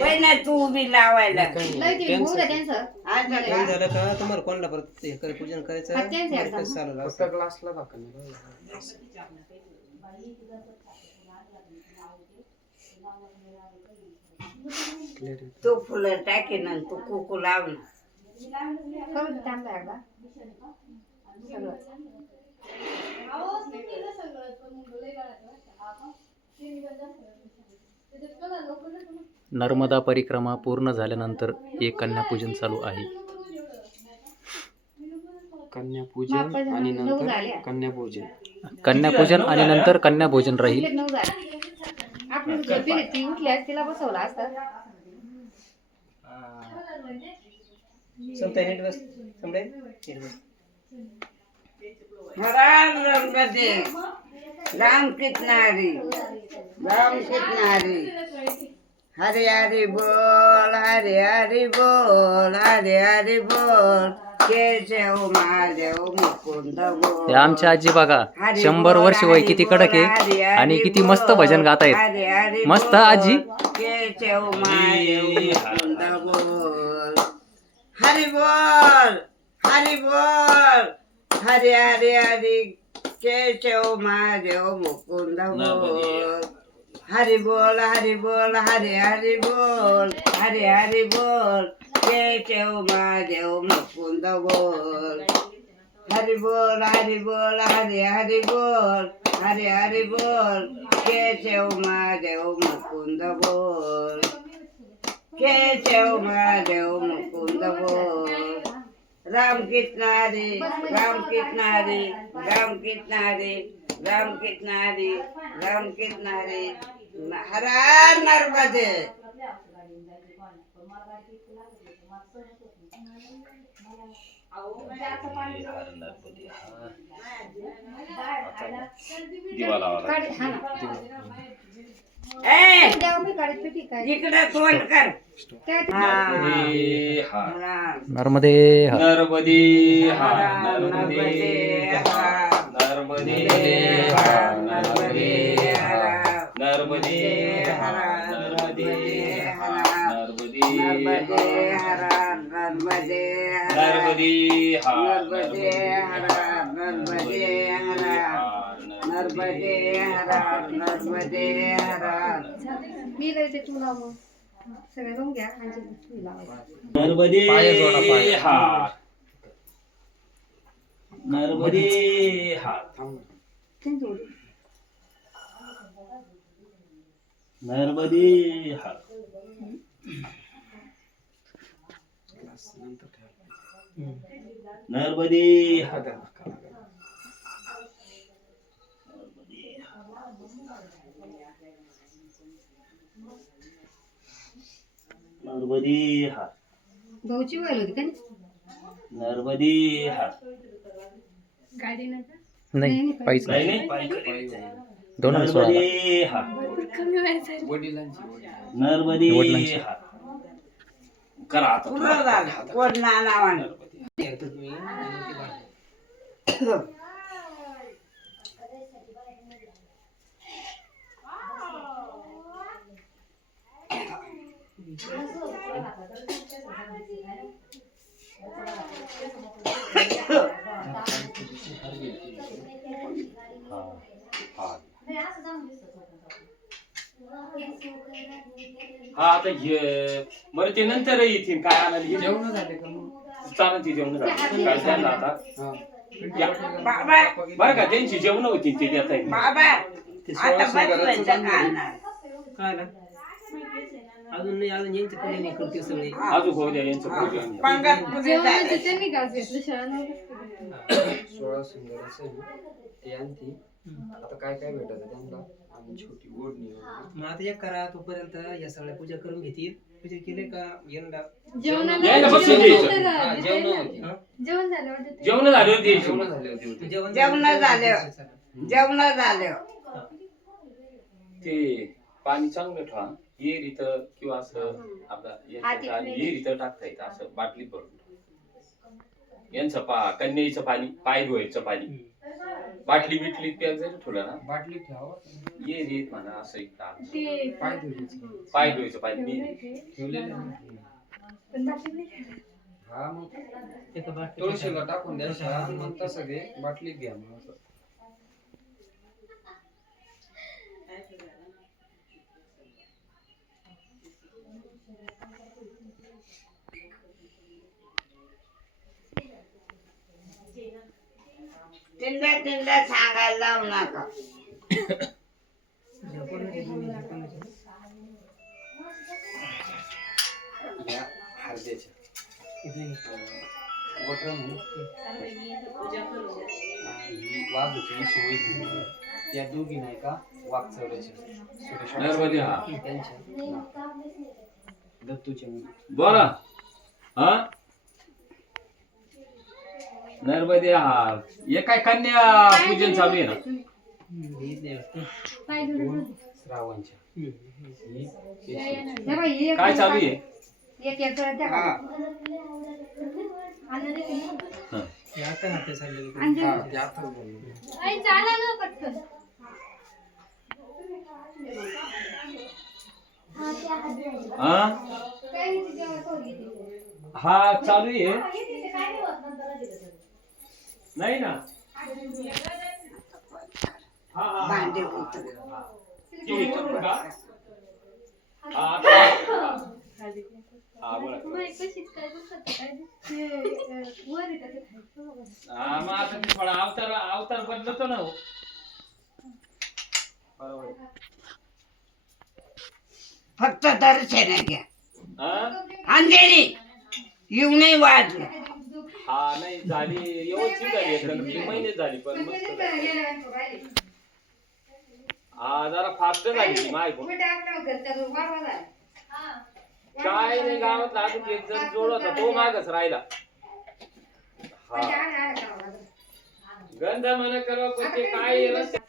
वय ना तू उभी लावायला. लय ते होऊ द्या त्यांचं. आज काम झालं का? तुम्हाला कोणाला परत हे कर- पूजन करायचं आहे. चालेल असं. तू फुलं टाकेन आणि तू कुकू लाव ना एकदा. सगळं. नर्मदा परिक्रमा पूर्ण झाल्यानंतर एक कन्यापूजन चालू आहे. कन्यापूजन आणि नंतर. कन्यापूजन. कन्यापूजन आणि नंतर कन्याभोजन राहील. आपली ती उठली तिला बसवलं असतं. बस समताई नीट बस. हराम रंगदे राम कितनारी कितनारी हरे हरे बोल हरे हरे बोल हरे हरे बोल। हे आमच्या आजी बघा हरी शंभर वर्ष वय हरी किती कडक आहे हरी आणि हरी किती मस्त भजन हरी हरी मस्त आजी. मुकुंद बोल। हरी बोल हरी बोल। हरे हरे हरी। केशव महादेव मुकुंद बोल। हरी बोल हरी बोल हरे हरी बोल हरे हरी बोल केशव महादेव मुकुंद बोल हरि बोल हरि बोल हरि हरि बोल हरि हरि बोल केशव महादेव मुकुंद बोल केशव महादेव मुकुंद बोल राम कितनारी राम कितनारी राम कितनारी राम कितनारी राम कितनारी हरा नर्मदे काढ हा ना ए द्यावं मी काढत पिठी इकडे हा. नर्मदे हर नर्मदे हा हरा नर्मदे हरा. नर्मदे हरा, नर्मदे. नर्मदे नर्मदे नर्मदे हरा. नर्मदे नर्मदे हरा नर्मदे हरा. नर्मदे हा नर्मदे हरा नर्मदे हरा नर्मदे हरा नर्मदे हरा मी लय ते तू लाव मग सगळं लावून घ्या आणि ते लावायचं. नर्मदे पाय जोडा, पाय. हा नर्मदे हा तीन जोडी. नर्मदे हा नर्मदे हा नर्मदे हा भाऊची वय होती का नाही? नर्मदे हा गाडी नाही का? नाही नाही नाही दोन हजार सोळा हा. वडिलांची. हा. करा आता. झालं नावाने. हा आता घे. बरं ते नंतर येतील. काय आणायला जेवण झाले का मग? चालत ती जेवण झाली. काय त्यांना आता? हा. या. बाबा. बरं का त्यांची जेवण होती ते देता येईल बाबा. ते आता सोळा? काय ना? अजून नाही अजून यांची पुढे नाही करते सगळे. अजून होऊ द्या यांचं पूजन पंगत पुढे जेवणाचं झालं. त्यांनी गाज घेतलं? शाळा नव्हती. सोळा सुंदर असेल ते आणती आता काय काय भेटत त्यांना? आणि छोटी ओढणी. मग आता एक करा तोपर्यंत या सगळ्या पूजा करून घेतील. पूजा केले का? यंदा. यायला जेवण द्यायचं. हा, देते जेवण. होती. झाले होते होते. जेवण जेवण. जेवण झालं. ते पाणी चांगलं ठेवा. येर इथं किंवा असं आपला हाती येर इथं टाकता येतं. असं बाटलीत भरून. यांचं पा कन्याईचं पाणी पाय धुवायचं पाणी. बाटली बिटली पॅक जरी ठेवलं ना बाटली ठेवा. ये रे म्हणा असं एक ताण. ते पाय धुवायचे. पाय धुवायचं पाय मी ठेवलेले ना. पण बाटलीत नाही ठेवलं. हा मग. तुळशीला टाकून द्यायचा मग तसं घे बाटलीत घ्या मग असं. तिंदा तिंदा सांगायला लावू नका. या हळदीच्या वटर म्हणून. ही वाघाची शिवाय. त्या दोघी नाही का वाघ वाघ हा. त्यांच्या. दत्तूच्या बोला. हा? नर्मदे हा हे काय कन्या पूजन चालू आहे ना श्रावणच्या ही काय चालू आहे एक एक जरा द्या. हा? हा. हे हा. आई, चाला पटकन हा काय. हा चालू आहे येते, ते काय नाही होत, नंतर येते. नाही ना हा, हा, हा. भांडे का? हा, आता- हा, बोला. हा, मग आता ते थोडा अवतार अवतार बदलतो ना हो. बरोबर आहे. फक्त दर्शन घ्या हा? अंधेरी येऊनही वाजलं हा नाही झाली. व्यवस्थित झाली एकदम. तीन महिने झाली पण मस्त झाली. हा जरा फास्ट झाली ती. काय नाही गावात अजून एक जण जोड होता तो मागच राहिला. हा. करावं. गंध म्हणा करा पण ते काय रस्त्यात